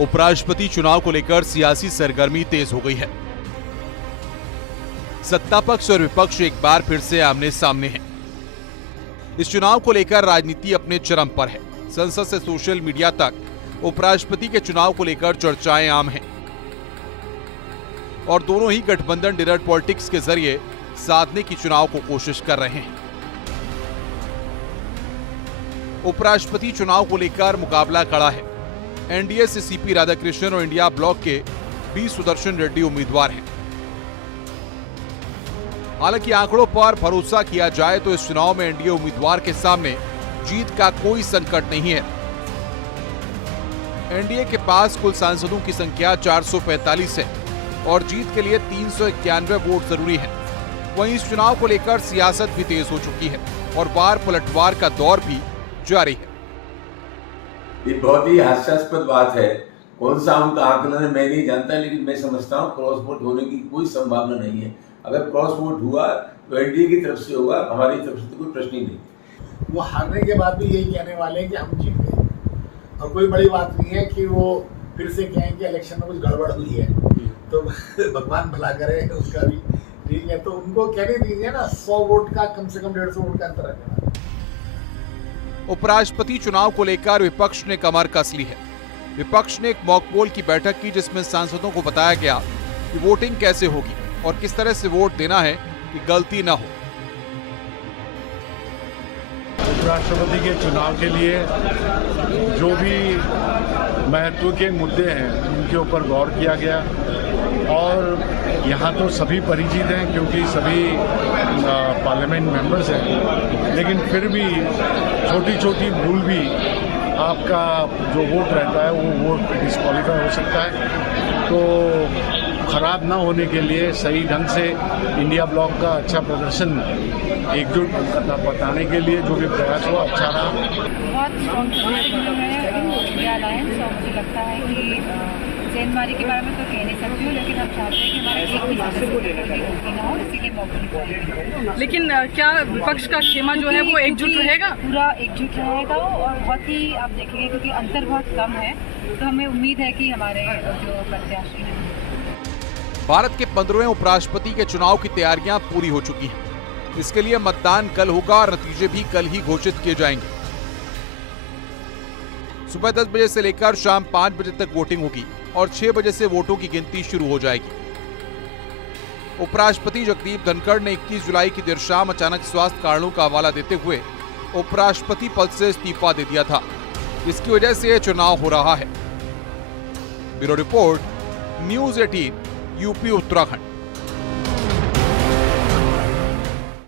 उपराष्ट्रपति चुनाव को लेकर सियासी सरगर्मी तेज हो गई है। सत्ता पक्ष और विपक्ष एक बार फिर से आमने सामने हैं। इस चुनाव को लेकर राजनीति अपने चरम पर है। संसद से सोशल मीडिया तक उपराष्ट्रपति के चुनाव को लेकर चर्चाएं आम हैं और दोनों ही गठबंधन डिनर पॉलिटिक्स के जरिए साधने की चुनाव को कोशिश कर रहे हैं। उपराष्ट्रपति चुनाव को लेकर मुकाबला कड़ा है। एनडीए से सीपी राधाकृष्णन और इंडिया ब्लॉक के बी सुदर्शन रेड्डी उम्मीदवार हैं। हालांकि आंकड़ों पर भरोसा किया जाए तो इस चुनाव में एनडीए उम्मीदवार के सामने जीत का कोई संकट नहीं है। एनडीए के पास कुल सांसदों की संख्या 445 है और जीत के लिए 391 वोट जरूरी है। वहीं इस चुनाव को लेकर सियासत भी तेज हो चुकी है और बार पलटवार का दौर भी जारी है। ये बहुत ही हास्यास्पद बात है। कौन सा उनका आकलन है मैं नहीं जानता, लेकिन मैं समझता हूँ क्रॉस वोट होने की कोई संभावना नहीं है। अगर क्रॉस वोट हुआ तो एनडीए की तरफ से होगा, हमारी तरफ से तो कोई प्रश्न ही नहीं। वो हारने के बाद भी यही कहने वाले हैं कि हम जीत गए और कोई बड़ी बात नहीं है कि वो फिर से कहें कि इलेक्शन में कुछ गड़बड़ हुई है, तो भगवान भला करे उसका भी। ठीक है, तो उनको कहने दीजिए ना, 100 वोट का कम से कम 150 वोट का अंतर रखना। उपराष्ट्रपति चुनाव को लेकर विपक्ष ने कमर कस ली है। विपक्ष ने एक मॉक पोल की बैठक की जिसमें सांसदों को बताया गया कि वोटिंग कैसे होगी और किस तरह से वोट देना है कि गलती न हो। उपराष्ट्रपति के चुनाव के लिए जो भी महत्व के मुद्दे हैं उनके ऊपर गौर किया गया और यहाँ तो सभी परिचित हैं क्योंकि सभी पार्लियामेंट मेंबर्स हैं, लेकिन फिर भी छोटी छोटी भूल भी आपका जो वोट रहता है वो वोट डिस्क्वालीफाई हो सकता है। तो खराब ना होने के लिए सही ढंग से इंडिया ब्लॉक का अच्छा प्रदर्शन एकजुट बताने के लिए जो भी प्रयास हुआ अच्छा रहा। बहुत स्ट्रॉन्ग इंडिया अलायंस और मुझे लगता है कि जैनमारी के बारे में तो कह नहीं सकती हूँ, लेकिन हम चाहते हैं कि हमारे एक भी ना हो, इसी के मौके। लेकिन क्या विपक्ष का खेमा जो है वो एकजुट रहेगा? पूरा एकजुट रहेगा और बहुत ही आप देखेंगे क्योंकि अंतर बहुत कम है, तो हमें उम्मीद है कि हमारे जो प्रत्याशी हैं। भारत के 15वें उपराष्ट्रपति के चुनाव की तैयारियां पूरी हो चुकी हैं। इसके लिए मतदान कल होगा और नतीजे भी कल ही घोषित किए जाएंगे। सुबह 10 बजे से लेकर शाम 5 बजे तक वोटिंग होगी और 6 बजे से वोटों की गिनती शुरू हो जाएगी। उपराष्ट्रपति जगदीप धनखड़ ने 21 जुलाई की देर शाम अचानक स्वास्थ्य कारणों का हवाला देते हुए उपराष्ट्रपति पद से इस्तीफा दे दिया था। इसकी वजह से यह चुनाव हो रहा है। Bureau report, news 18, UP Uttarakhand.